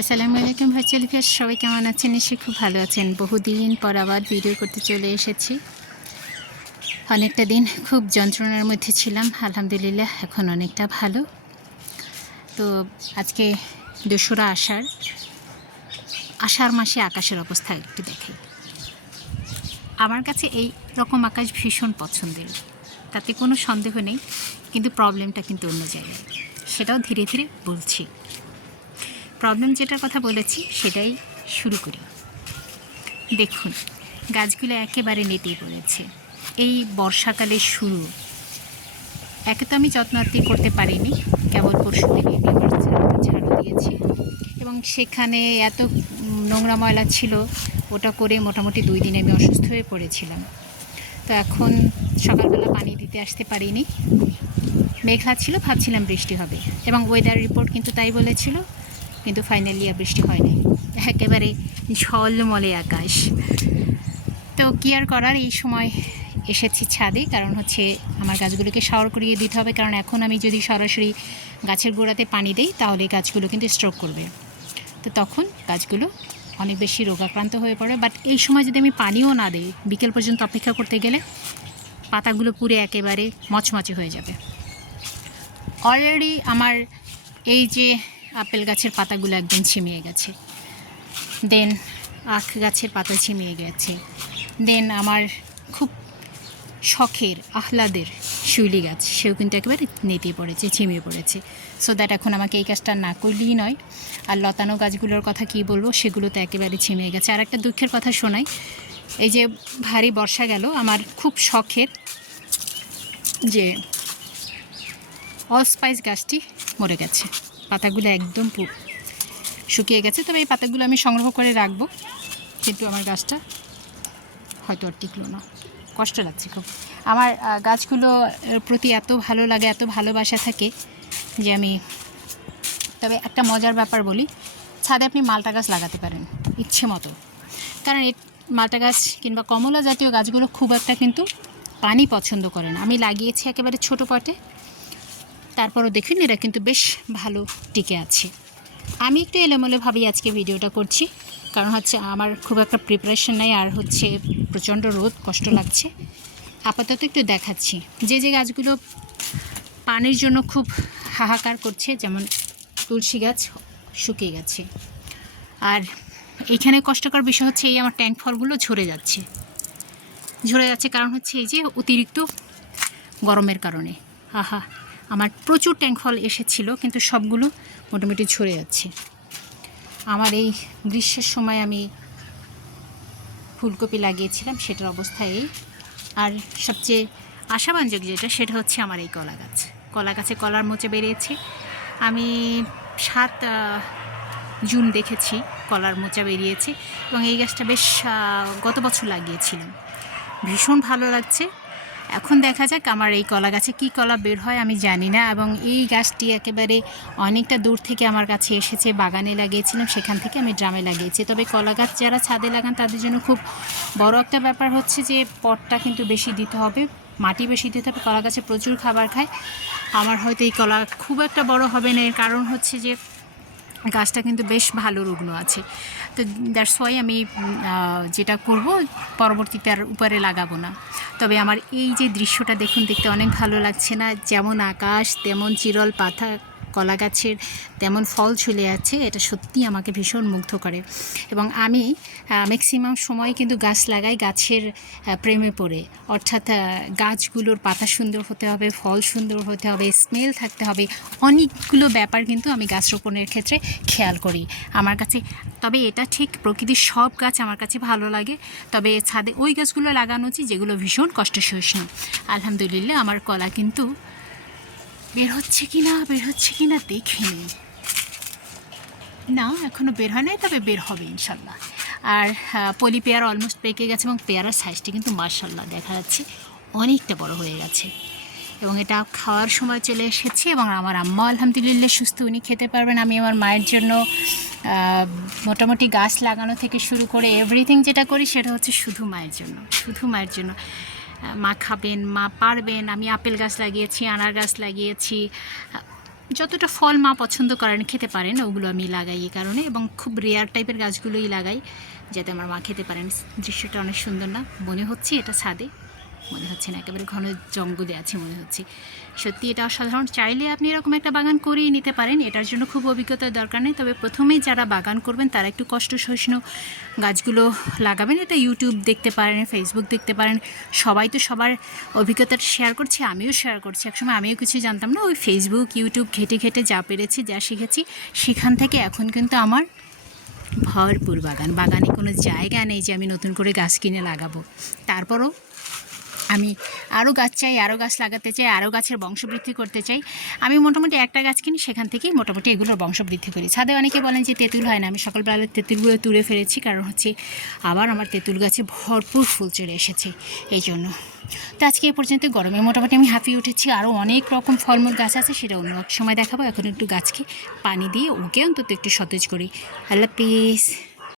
আসসালামু আলাইকুম virtual viewers, সবাই কেমন আছেন? নিশ্চয়ই খুব ভালো আছেন। বহুদিন পর আবার ভিডিও করতে চলে এসেছি। অনেকটা দিন খুব যন্ত্রণার মধ্যে ছিলাম, আলহামদুলিল্লাহ এখন অনেকটা ভালো। তো আজকে 2রা আষাঢ় মাসে আকাশের অবস্থা একটু দেখাই। আমার কাছে এই রকম আকাশ ভীষণ পছন্দের, তাতে কোনো সন্দেহ নেই, কিন্তু প্রবলেমটা কিন্তু অন্য জায়গায়, সেটাও ধীরে ধীরে বলছি। প্রবলেম যেটার কথা বলেছি সেটাই শুরু করি। দেখুন, গাছগুলো একেবারে নেতিয়ে পড়েছে। এই বর্ষাকালের শুরু, একে তো আমি যত্ন করতে পারিনি, কেবল পরশুদিন ঝাড়ু দিয়েছি এবং সেখানে এত নোংরা ময়লা ছিল, ওটা করে মোটামুটি 2 দিন আমি অসুস্থ হয়ে পড়েছিলাম। তো এখন সকালবেলা পানি দিতে আসতে পারিনি, মেঘলা ছিল, ভাবছিলাম বৃষ্টি হবে এবং ওয়েদার রিপোর্ট কিন্তু তাই বলেছিল, কিন্তু ফাইনালি আর বৃষ্টি হয়নি। একেবারে ঝলমলে আকাশ। তো কি আর করার, এই সময় এসেছি ছাদে, কারণ হচ্ছে আমার গাছগুলোকে শাওয়ার করিয়ে দিতে হবে, কারণ এখন আমি যদি সরাসরি গাছের গোড়াতে পানি দিই তাহলে গাছগুলো কিন্তু স্ট্রোক করবে। তো তখন গাছগুলো অনেক বেশি রোগাক্রান্ত হয়ে পড়ে। বাট এই সময় যদি আমি পানিও না দিই, বিকেল পর্যন্ত অপেক্ষা করতে গেলে পাতাগুলো পুরো একেবারে মচমচে হয়ে যাবে। অলরেডি আমার এই যে আপেল গাছের পাতাগুলো একদম ছিমিয়ে গেছে, দেন আখ গাছের পাতা ছিমিয়ে গেছে, দেন আমার খুব শখের আহ্লাদের শিউলি গাছ, সেও কিন্তু একেবারে নেতিয়ে পড়েছে, ছিমিয়ে পড়েছে। সো দ্যাট এখন আমাকে এই কাজটা না করলেই নয়। আর লতানো গাছগুলোর কথা কী বলবো, সেগুলো তো একেবারে ছিমিয়ে গেছে। আর একটা দুঃখের কথা শোনাই, এই যে ভারী বর্ষা গেল, আমার খুব শখের যে অল স্পাইস গাছটি মরে গেছে, পাতাগুলো একদম শুকিয়ে গেছে। তবে এই পাতাগুলো আমি সংগ্রহ করে রাখবো, কিন্তু আমার গাছটা হয়তো আর টিকলো না। কষ্ট লাগছে খুব। আমার গাছগুলোর প্রতি এত ভালো লাগে, এত ভালোবাসা থাকে যে আমি, তবে একটা মজার ব্যাপার বলি, ছাদে আপনি মালটা গাছ লাগাতে পারেন ইচ্ছে মতো, কারণ এই মালটা গাছ কিংবা কমলা জাতীয় গাছগুলো খুব একটা কিন্তু পানি পছন্দ করে না। আমি লাগিয়েছি একেবারে ছোটো পটে, তারপরও দেখুন এরা কিন্তু বেশ ভালো টিকে আছে। আমি একটু এলোমেলোভাবেই আজকে ভিডিওটা করছি, কারণ হচ্ছে আমার খুব একটা প্রিপারেশন নেই, আর হচ্ছে প্রচণ্ড রোদ, কষ্ট লাগছে। আপাতত একটু দেখাচ্ছি যে যে গাছগুলো পানির জন্য খুব হাহাকার করছে, যেমন তুলসী গাছ শুকিয়ে গেছে। আর এইখানে কষ্টকর বিষয় হচ্ছে এই আমার ট্যাঙ্ক ফলগুলো ঝরে যাচ্ছে, কারণ হচ্ছে এই যে অতিরিক্ত গরমের কারণে। আমার প্রচুর ট্যাঙ্ক ফল এসেছিল, কিন্তু সবগুলো মোটামুটি ঝরে যাচ্ছে। আমার এই গ্রীষ্মের সময় আমি ফুলকপি লাগিয়েছিলাম, সেটার অবস্থা এই। আর সবচেয়ে আশাব্যঞ্জক যেটা, সেটা হচ্ছে আমার এই কলা গাছে কলার মোচা বেরিয়েছে। আমি 7 জুন দেখেছি কলার মোচা বেরিয়েছে, এবং এই গাছটা বেশ গত বছর লাগিয়েছিলাম, ভীষণ ভালো লাগছে। এখন দেখা যাক আমার এই কলা গাছে কী কলা বের হয় আমি জানি না। এবং এই গাছটি একেবারে অনেকটা দূর থেকে আমার কাছে এসেছে, বাগানে লাগিয়েছিলাম, সেখান থেকে আমি ড্রামে লাগিয়েছি। তবে কলা গাছ যারা ছাদে লাগান তাদের জন্য খুব বড় একটা ব্যাপার হচ্ছে যে পটটা কিন্তু বেশি দিতে হবে, মাটি বেশি দিতে হবে। কলা গাছে প্রচুর খাবার খায়। আমার হয়তো এই কলা খুব একটা বড় হবে না, এর কারণ হচ্ছে যে গাছটা কিন্তু বেশ ভালো রুগ্ন আছে। তো দ্যাটস ওয়াই আমি যেটা করব, পরবর্তীতে আর উপরে লাগাবো না। তবে আমার এই যে দৃশ্যটা দেখুন, দেখতে অনেক ভালো লাগছে না? যেমন আকাশ তেমন চিরল পাতা, কলা গাছের তেমন ফল চলে যাচ্ছে, এটা সত্যিই আমাকে ভীষণ মুগ্ধ করে। এবং আমি ম্যাক্সিমাম সময় কিন্তু গাছ লাগাই গাছের প্রেমে পড়ে, অর্থাৎ গাছগুলোর পাতা সুন্দর হতে হবে, ফল সুন্দর হতে হবে, স্মেল থাকতে হবে, অনেকগুলো ব্যাপার কিন্তু আমি গাছ রোপণের ক্ষেত্রে খেয়াল করি আমার কাছে। তবে এটা ঠিক, প্রকৃতির সব গাছ আমার কাছে ভালো লাগে, তবে ছাদে ওই গাছগুলো লাগানো উচিত যেগুলো ভীষণ কষ্টসহিষ্ণু। আলহামদুলিল্লাহ আমার কলা কিন্তু বের হচ্ছে কি না দেখে নিই। না, এখনও বের হয় নাই, তবে বের হবে ইনশাল্লাহ। আর পলি পেয়ারা অলমোস্ট পেকে গেছে, এবং পেয়ারার সাইজটা কিন্তু মাশাল্লাহ দেখা যাচ্ছে অনেকটা বড় হয়ে গেছে, এবং এটা খাওয়ার সময় চলে এসেছে। এবং আমার আম্মা আলহামদুলিল্লাহ সুস্থ, উনি খেতে পারবেন। আমি আমার মায়ের জন্য মোটামুটি গাছ লাগানো থেকে শুরু করে এভরিথিং যেটা করি, সেটা হচ্ছে শুধু মায়ের জন্য। মা খাবেন, মা পারবেন। আমি আপেল গাছ লাগিয়েছি, আনার গাছ লাগিয়েছি, যতটা ফল মা পছন্দ করেন খেতে পারেন ওগুলো আমি লাগাই এই কারণে, এবং খুব রেয়ার টাইপের গাছগুলোই লাগাই যাতে আমার মা খেতে পারেন। দৃশ্যটা অনেক সুন্দর না? মনে হচ্ছে এটা ছাদে, মনে হচ্ছে না, একেবারে ঘন জঙ্গলে আছে মনে হচ্ছে। সত্যি এটা অসাধারণ। চাইলে আপনি এরকম একটা বাগান করিয়ে নিতে পারেন, এটার জন্য খুব অভিজ্ঞতার দরকার নেই। তবে প্রথমেই যারা বাগান করবেন তারা একটু কষ্ট সহিষ্ণু গাছগুলো লাগাবেন। এটা ইউটিউব দেখতে পারেন, ফেসবুক দেখতে পারেন, সবাই তো সবার অভিজ্ঞতাটা শেয়ার করছে, আমিও শেয়ার করছি। একসময় আমিও কিছু জানতাম না, ওই ফেসবুক ইউটিউব ঘেটে ঘেটে যা পেরেছি যা শিখেছি সেখান থেকে এখন কিন্তু আমার ভরপুর বাগান। বাগানে কোনো জায়গা নেই যে আমি নতুন করে গাছ কিনে লাগাবো। তারপরও আমি আরও গাছ চাই, আরও গাছ লাগাতে চাই, আরও গাছের বংশবৃদ্ধি করতে চাই। আমি মোটামুটি একটা গাছ কিনি, সেখান থেকেই মোটামুটি এগুলোর বংশবৃদ্ধি করি। ছাদে অনেকে বলেন যে তেঁতুল হয় না, আমি সকালবেলা তেঁতুলগুলো তুলে ফেলেছি, কারণ হচ্ছে আবার আমার তেঁতুল গাছে ভরপুর ফুল চলে এসেছে এই জন্য। তো আজকে এই পর্যন্ত। গরমে মোটামুটি আমি হাঁপিয়ে উঠেছি, আরও অনেক রকম ফলমূল গাছ আছে, সেটা অন্য এক সময় দেখাবো। এখন একটু গাছকে পানি দিয়ে ওকে অন্তত একটু সতেজ করি। আল্লাহ হাফেজ।